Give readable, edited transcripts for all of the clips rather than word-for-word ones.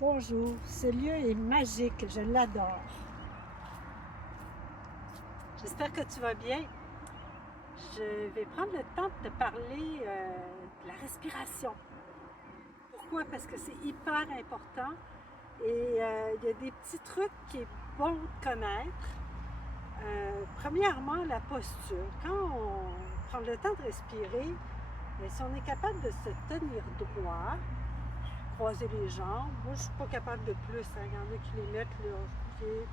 Bonjour, ce lieu est magique, je l'adore. J'espère que tu vas bien. Je vais prendre le temps de te parler de la respiration. Pourquoi? Parce que c'est hyper important et il y a des petits trucs qui est bon de connaître. Premièrement, la posture. Quand on prend le temps de respirer, si on est capable de se tenir droit, croiser les jambes. Moi, je ne suis pas capable de plus. Il y en a qui les mettent leurs pieds.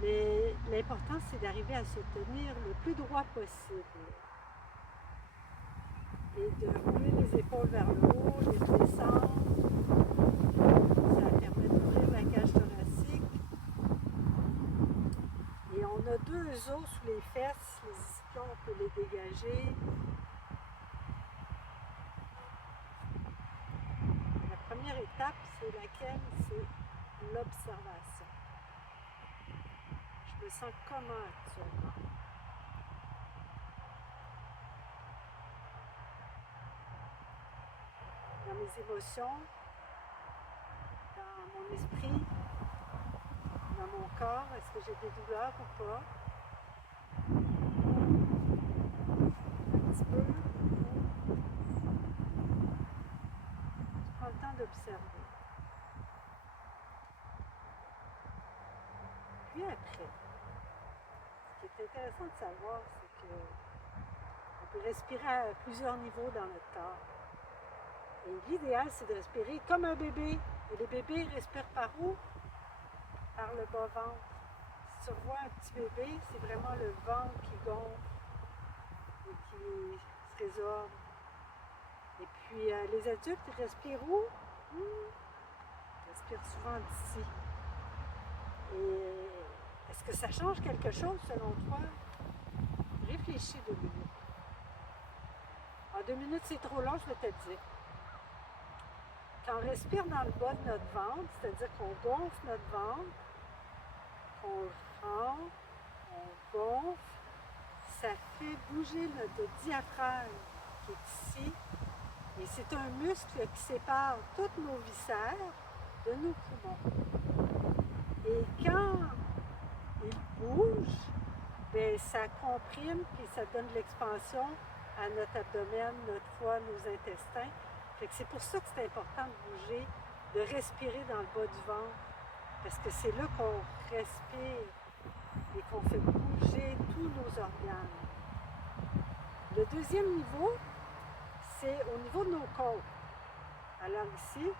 Mais l'important, c'est d'arriver à se tenir le plus droit possible. Et de rouler les épaules vers le haut, les descendre. Ça permet d'ouvrir la cage thoracique. Et on a deux os sous les fesses. Les ischions, on peut les dégager. La première étape, c'est laquelle? C'est l'observation. Je me sens comment actuellement? Dans mes émotions, dans mon esprit, dans mon corps, est-ce que j'ai des douleurs ou pas? Un petit peu. Je prends le temps d'observer. Puis après, ce qui est intéressant de savoir, c'est qu'on peut respirer à plusieurs niveaux dans notre corps. Et l'idéal, c'est de respirer comme un bébé. Et les bébés respirent par où? Par le bas-ventre. Si tu revois un petit bébé, c'est vraiment le ventre qui gonfle et qui se résorbe. Et puis, les adultes, ils respirent où? Ils respirent souvent d'ici. Et est-ce que ça change quelque chose selon toi? Réfléchis 2 minutes. En 2 minutes, c'est trop long, je vais te le dire. Quand on respire dans le bas de notre ventre, c'est-à-dire qu'on gonfle notre ventre, qu'on rentre, on gonfle, ça fait bouger notre diaphragme qui est ici. Et c'est un muscle qui sépare tous nos viscères de nos poumons. Et quand il bouge, bien, ça comprime et ça donne de l'expansion à notre abdomen, notre foie, nos intestins. Fait que c'est pour ça que c'est important de bouger, de respirer dans le bas du ventre, parce que c'est là qu'on respire et qu'on fait bouger tous nos organes. Le deuxième niveau, c'est au niveau de nos côtes. Alors ici,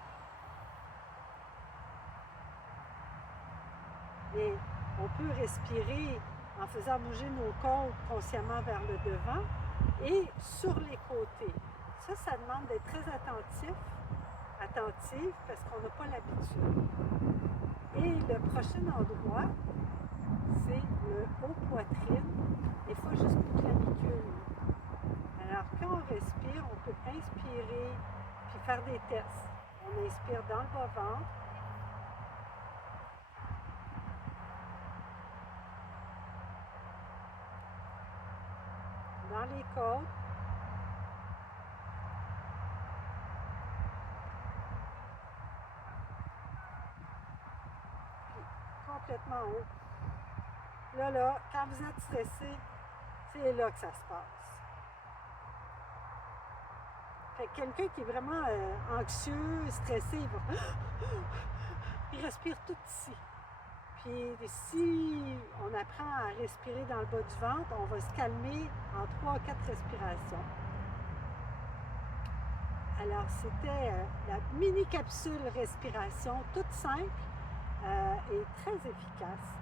et on peut respirer en faisant bouger nos côtes consciemment vers le devant et sur les côtés. Ça demande d'être très attentif parce qu'on n'a pas l'habitude. Et le prochain endroit, c'est le haut poitrine, des fois jusqu'au clavicule. Alors quand on respire, on peut inspirer puis faire des tests. On inspire dans le bas-ventre. Dans les côtes. Complètement haut. Là, quand vous êtes stressé, c'est là que ça se passe. Fait que quelqu'un qui est vraiment anxieux, stressé, il respire tout ici. Puis si on apprend à respirer dans le bas du ventre, on va se calmer en 3 ou 4 respirations. Alors c'était la mini capsule respiration, toute simple et très efficace.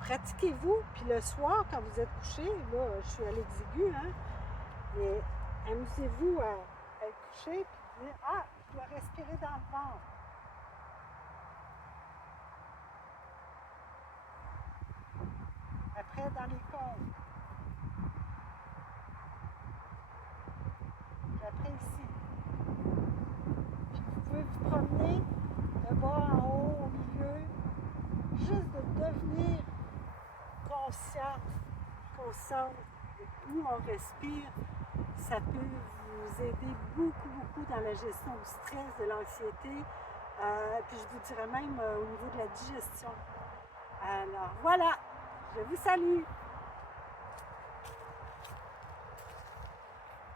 Pratiquez-vous, puis le soir, quand vous êtes couché, là, je suis à l'exigu, mais amusez-vous à être couché, puis dire, je dois respirer dans le ventre. Après, dans les côtes. Puis après, ici. Puis vous pouvez vous promener de bas en haut, au milieu, juste de devenir consciente de où on respire, ça peut vous aider beaucoup dans la gestion du stress, de l'anxiété, Puis je vous dirais même au niveau de la digestion. Alors voilà, je vous salue.